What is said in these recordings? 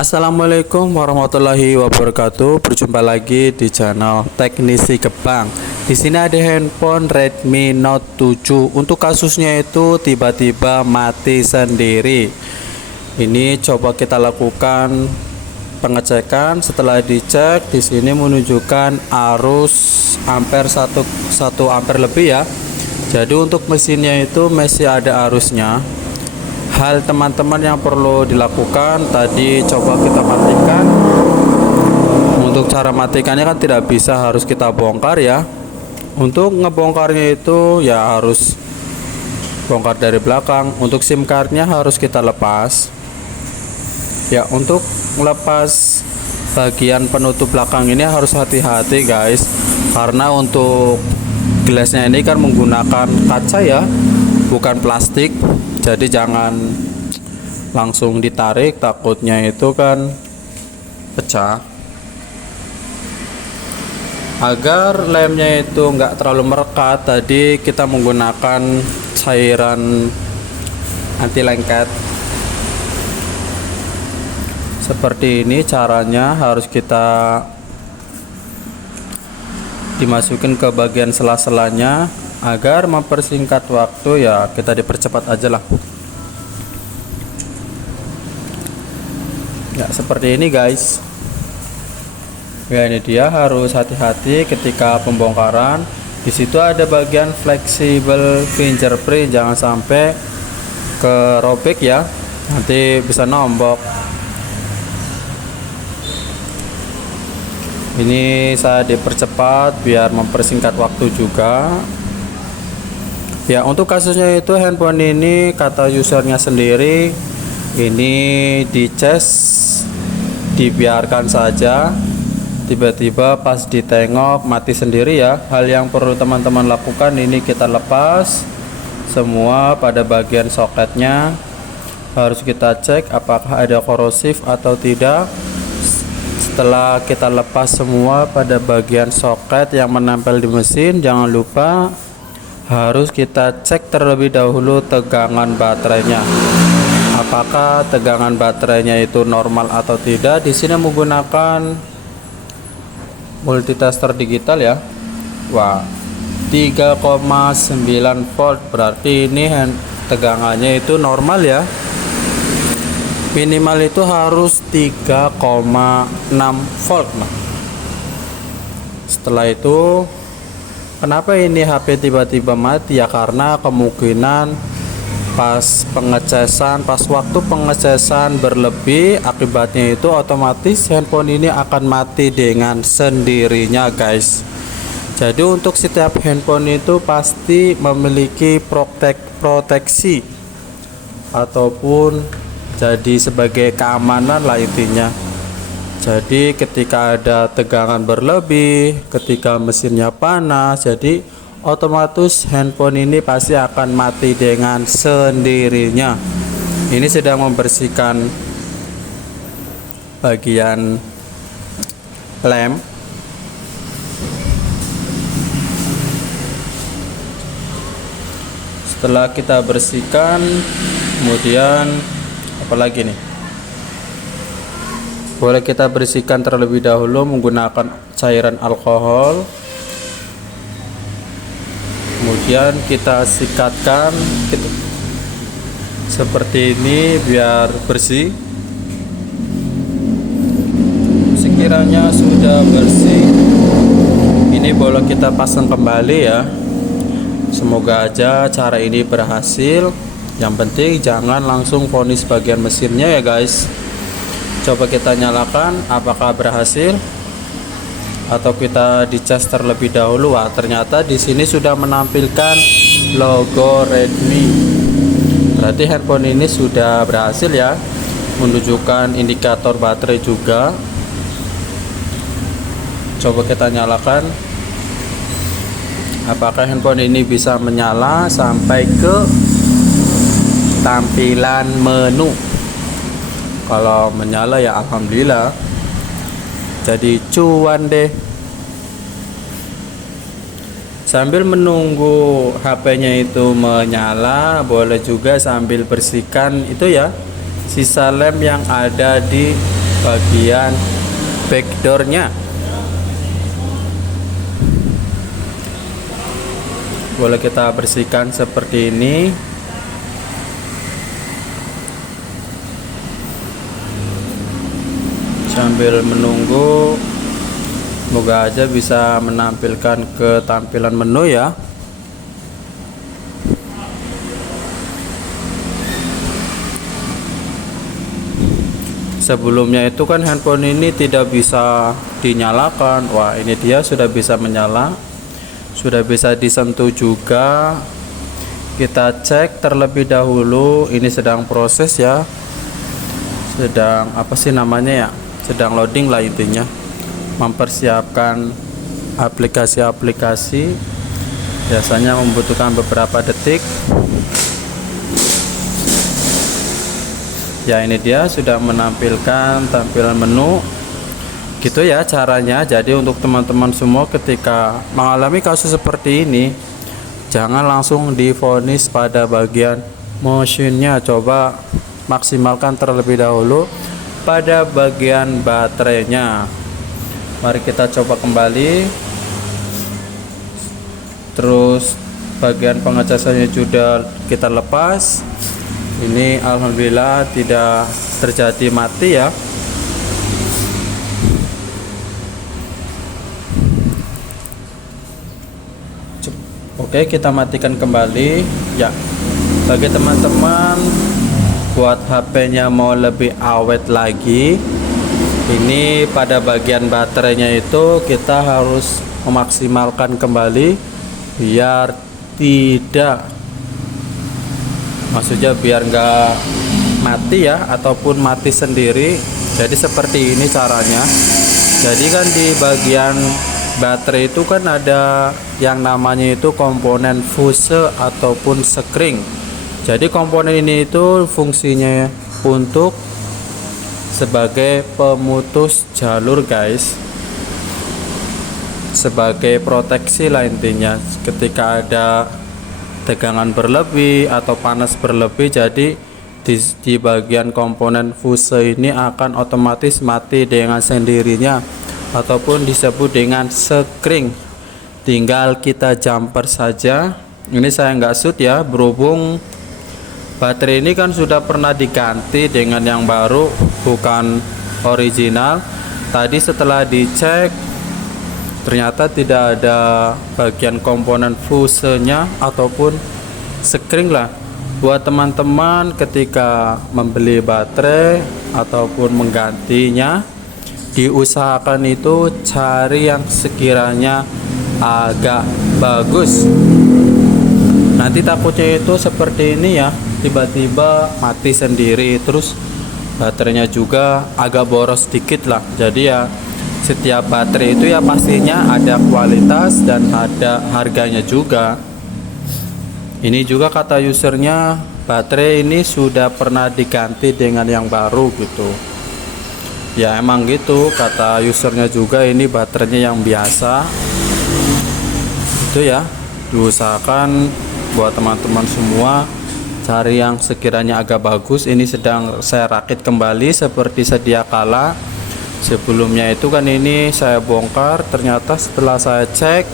Assalamualaikum warahmatullahi wabarakatuh. Berjumpa lagi di channel Teknisi Gebang. Di sini ada handphone Redmi Note 7. Untuk kasusnya itu tiba-tiba mati sendiri. Ini coba kita lakukan pengecekan. Setelah dicek, di sini menunjukkan arus ampere 1 ampere lebih ya. Jadi untuk mesinnya itu masih ada arusnya. Hal teman-teman yang perlu dilakukan tadi coba kita matikan. Untuk cara matikannya kan tidak bisa harus kita bongkar ya. Untuk ngebongkarnya itu ya harus bongkar dari belakang. Untuk SIM cardnya harus kita lepas ya. Untuk melepas bagian penutup belakang ini harus hati-hati guys, karena untuk gelasnya ini kan menggunakan kaca ya, bukan plastik. Jadi jangan langsung ditarik, takutnya itu kan pecah. Agar lemnya itu enggak terlalu merekat, tadi kita menggunakan cairan anti lengket. Seperti ini caranya, harus kita dimasukin ke bagian sela-selanya agar mempersingkat waktu ya. Kita dipercepat aja lah ya, seperti ini guys ya. Ini dia, harus hati-hati ketika pembongkaran. Di situ ada bagian fleksibel fingerprint, jangan sampai kerobek ya, nanti bisa nombok. Ini saya dipercepat biar mempersingkat waktu juga ya. Untuk kasusnya itu handphone ini kata usernya sendiri, ini dicas dibiarkan saja, tiba-tiba pas ditengok mati sendiri ya. Hal yang perlu teman-teman lakukan, ini kita lepas semua pada bagian soketnya, harus kita cek apakah ada korosif atau tidak. Setelah kita lepas semua pada bagian soket yang menempel di mesin, jangan lupa harus kita cek terlebih dahulu tegangan baterainya, apakah tegangan baterainya itu normal atau tidak. Di sini menggunakan multitester digital ya. Wah, 3,9 volt, berarti ini tegangannya itu normal ya. Minimal itu harus 3,6 volt. Nah, setelah itu kenapa ini HP tiba-tiba mati ya, karena kemungkinan pas waktu pengecasan berlebih, akibatnya itu otomatis handphone ini akan mati dengan sendirinya guys. Jadi untuk setiap handphone itu pasti memiliki proteksi ataupun jadi sebagai keamanan lah intinya. Jadi ketika ada tegangan berlebih, ketika mesinnya panas, jadi otomatis handphone ini pasti akan mati dengan sendirinya. Ini sedang membersihkan bagian lem. Setelah kita bersihkan, kemudian apalagi nih, boleh kita bersihkan terlebih dahulu menggunakan cairan alkohol. Kemudian kita sikatkan gitu, seperti ini biar bersih. Sekiranya sudah bersih, ini boleh kita pasang kembali ya. Semoga aja cara ini berhasil. Yang penting jangan langsung vonis bagian mesinnya ya guys. Coba kita nyalakan apakah berhasil, atau kita dicas terlebih dahulu. Wah, ternyata di sini sudah menampilkan logo Redmi. Berarti handphone ini sudah berhasil ya, menunjukkan indikator baterai juga. Coba kita nyalakan apakah handphone ini bisa menyala sampai ke tampilan menu. Kalau menyala ya alhamdulillah, jadi cuan deh. Sambil menunggu HP-nya itu menyala, boleh juga sambil bersihkan itu ya, sisa lem yang ada di bagian backdoornya. Boleh kita bersihkan seperti ini. Sambil menunggu, semoga aja bisa menampilkan ketampilan menu ya. Sebelumnya itu kan handphone ini tidak bisa dinyalakan. Wah, ini dia sudah bisa menyala, sudah bisa disentuh juga. Kita cek terlebih dahulu, ini sedang proses ya, sedang apa sih namanya ya, sedang loading lah intinya, mempersiapkan aplikasi-aplikasi. Biasanya membutuhkan beberapa detik. Ya, ini dia sudah menampilkan tampilan menu. Gitu ya caranya. Jadi untuk teman-teman semua ketika mengalami kasus seperti ini, jangan langsung divonis pada bagian motionnya. Coba maksimalkan terlebih dahulu pada bagian baterainya. Mari kita coba kembali. Terus bagian pengecasannya sudah kita lepas. Ini alhamdulillah tidak terjadi mati ya. Oke, kita matikan kembali ya. Bagi teman-teman buat HP-nya mau lebih awet lagi, ini pada bagian baterainya itu kita harus memaksimalkan kembali biar tidak, maksudnya biar nggak mati ya, ataupun mati sendiri. Jadi seperti ini caranya. Jadi kan di bagian baterai itu kan ada yang namanya itu komponen fuse ataupun sekring. Jadi komponen ini itu fungsinya untuk sebagai pemutus jalur guys, sebagai proteksi lah intinya ketika ada tegangan berlebih atau panas berlebih. Jadi di bagian komponen fuse ini akan otomatis mati dengan sendirinya, ataupun disebut dengan sekring. Tinggal kita jumper saja. Ini saya nggak shoot ya, berhubung baterai ini kan sudah pernah diganti dengan yang baru, bukan original. Tadi setelah dicek ternyata tidak ada bagian komponen fusenya ataupun sekring lah. Buat teman-teman ketika membeli baterai ataupun menggantinya, diusahakan itu cari yang sekiranya agak bagus. Nanti takutnya itu seperti ini ya, tiba-tiba mati sendiri, terus baterainya juga agak boros sedikit lah. Jadi ya setiap baterai itu ya pastinya ada kualitas dan ada harganya juga. Ini juga kata usernya, baterai ini sudah pernah diganti dengan yang baru gitu. Ya emang gitu kata usernya juga, ini baterainya yang biasa. Itu ya, diusahakan buat teman-teman semua cari yang sekiranya agak bagus. Ini sedang saya rakit kembali seperti sedia kala. Sebelumnya itu kan ini saya bongkar, ternyata setelah saya cek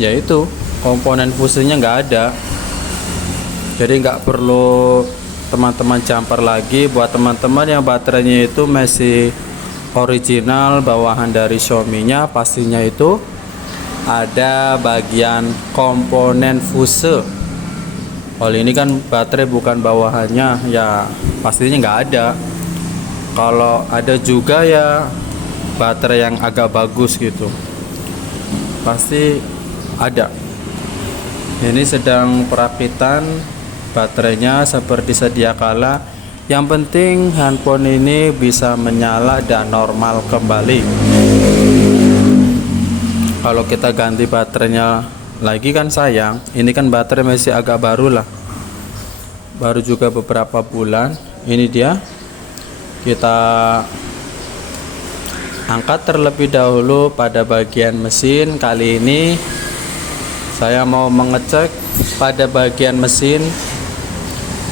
yaitu komponen fusenya nggak ada. Jadi nggak perlu teman-teman jumper lagi. Buat teman-teman yang baterainya itu masih original bawahan dari Xiaomi-nya, pastinya itu ada bagian komponen fuse. Kalau ini kan baterai bukan bawahannya, ya pastinya nggak ada. Kalau ada juga ya baterai yang agak bagus gitu, pasti ada. Ini sedang perakitan baterainya seperti sedia kala. Yang penting handphone ini bisa menyala dan normal kembali. Kalau kita ganti baterainya lagi kan sayang. Ini kan baterai masih agak baru lah, baru juga beberapa bulan. Ini dia, kita angkat terlebih dahulu pada bagian mesin. Kali ini saya mau mengecek pada bagian mesin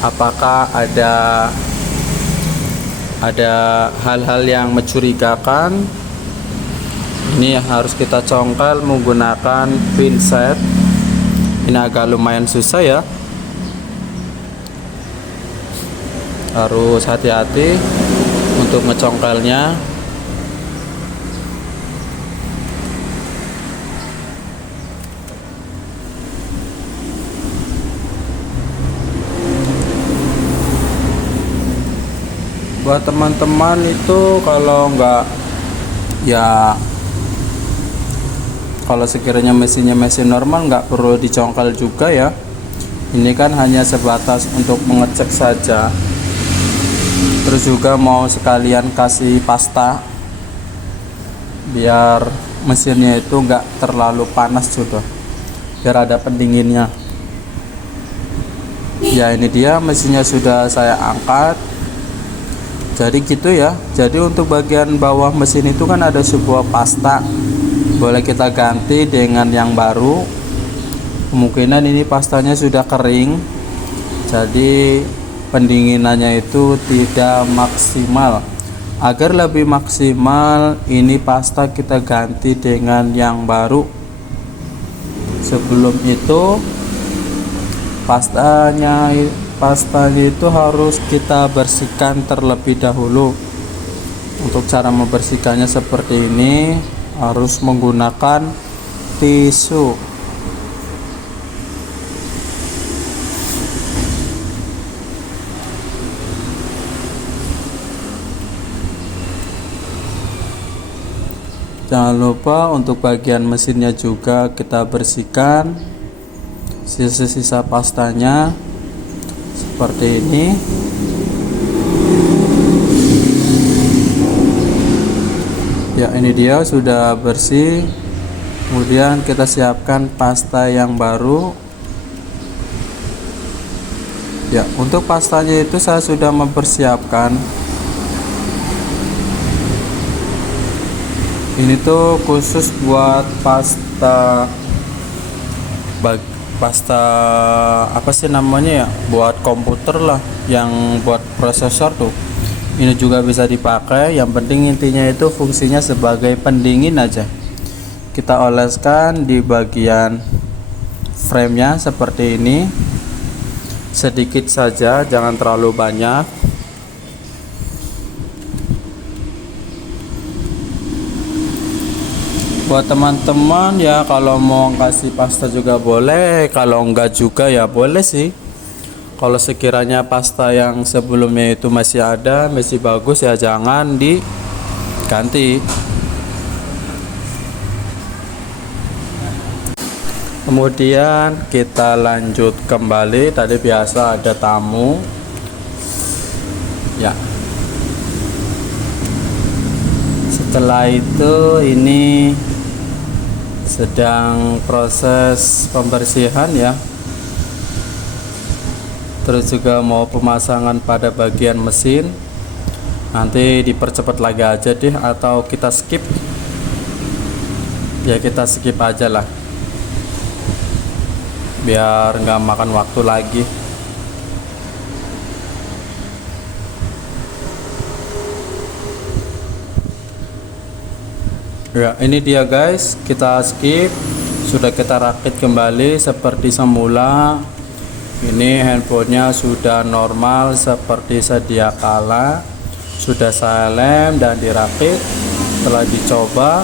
apakah ada ada hal-hal yang mencurigakan, ini harus kita congkel menggunakan pinset. Ini agak lumayan susah ya, harus hati-hati untuk ngecongkelnya. Buat teman-teman itu kalau enggak ya, kalau sekiranya mesinnya mesin normal nggak perlu dicongkel juga ya. Ini kan hanya sebatas untuk mengecek saja. Terus juga mau sekalian kasih pasta biar mesinnya itu nggak terlalu panas juga, biar ada pendinginnya. Ya ini dia mesinnya sudah saya angkat. Jadi gitu ya. Jadi untuk bagian bawah mesin itu kan ada sebuah pasta, boleh kita ganti dengan yang baru. Kemungkinan ini pastanya sudah kering, jadi pendinginannya itu tidak maksimal. Agar lebih maksimal, ini pasta kita ganti dengan yang baru. Sebelum itu pastanya itu harus kita bersihkan terlebih dahulu. Untuk cara membersihkannya seperti ini, harus menggunakan tisu. Jangan lupa untuk bagian mesinnya juga kita bersihkan, sisa-sisa pastanya seperti ini. Ya ini dia sudah bersih. Kemudian kita siapkan pasta yang baru. Ya untuk pastanya itu saya sudah mempersiapkan. Ini tuh khusus buat pasta apa sih namanya ya, buat komputer lah, yang buat prosesor tuh. Ini juga bisa dipakai, yang penting intinya itu fungsinya sebagai pendingin aja. Kita oleskan di bagian framenya seperti ini, sedikit saja, jangan terlalu banyak. Buat teman-teman ya, kalau mau kasih pasta juga boleh, kalau enggak juga ya boleh sih. Kalau sekiranya pasta yang sebelumnya itu masih ada, masih bagus ya jangan diganti. Kemudian kita lanjut kembali. Tadi biasa ada tamu ya. Setelah itu ini sedang proses pembersihan ya. Terus juga mau pemasangan pada bagian mesin. Nanti dipercepat lagi aja deh, atau kita skip. Ya kita skip aja lah, biar nggak makan waktu lagi. Ya ini dia guys, kita skip. Sudah kita rakit kembali seperti semula. Ini handphonenya sudah normal seperti sedia kala. Sudah saya lem dan dirakit. Setelah dicoba,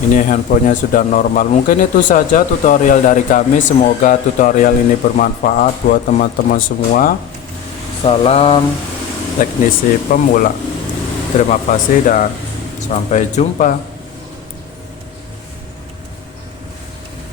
ini handphonenya sudah normal. Mungkin itu saja tutorial dari kami. Semoga tutorial ini bermanfaat buat teman-teman semua. Salam teknisi pemula. Terima kasih dan sampai jumpa.